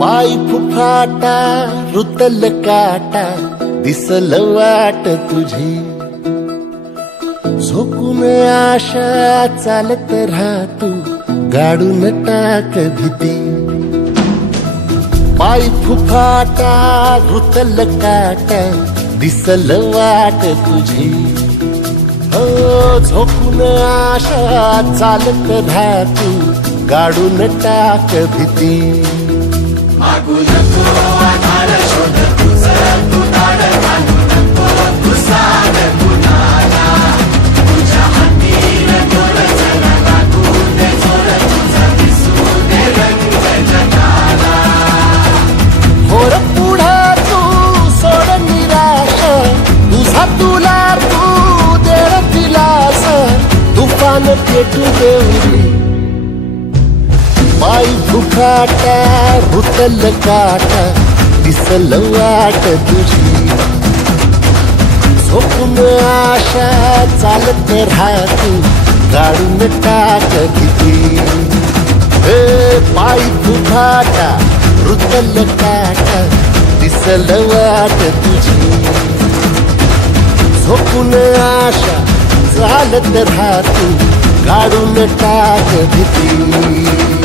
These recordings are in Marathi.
पायी फुफाटा रुतल काटा दिसल वाट तुझी झोकून आशा चालत राहतू गाडून टाक भीती पायी फुफाटा रुतल काटा दिसल वाट तुझी झोकून आशा चालत राहतू गाडून टाक भीती मागू नको आधार शोध तुझं तू दाड घालू नको तू साध कुणाला तुझ्या हातीन तोर चला लागू दे जोर तुझा दिसू दे रंग जगाला होर पुढे तू सोड निराश तुझा तुला तू दे दिलास तुफान पेटू देऊरी पायी फुफाटा रुतल काटा दिसल वाट तुझी झोपून आशा चालत राहतू गाडून टाक भीती पायी फुफाटा रुतल काटा दिसल वाट तुझी झोपून आशा चालत राहतू गाडून टाक भीती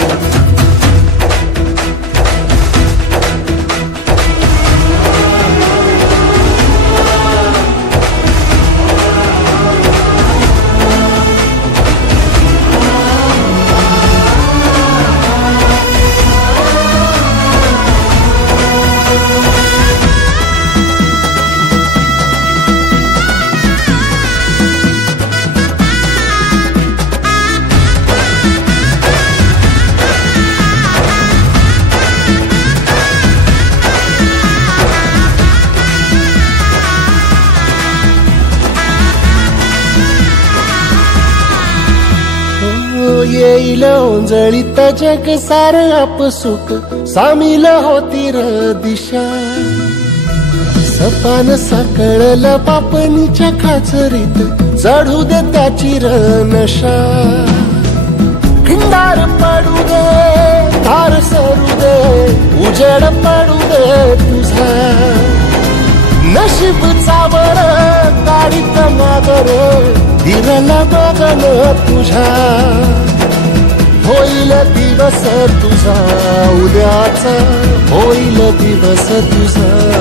येईल ओंजळीत जग सार आपसुक सामील होती र दिशा सपान साकळल पापणीच्या खाचरीत चढू दे त्याची र नशा खिंडार पडू दे धार सरू दे उजेड पडू दे तुझा नशीब चावर गाडीत मागर दिरला बघन तुझ्या होईल दिवस तुझा उद्याचा होईल दिवस तुझा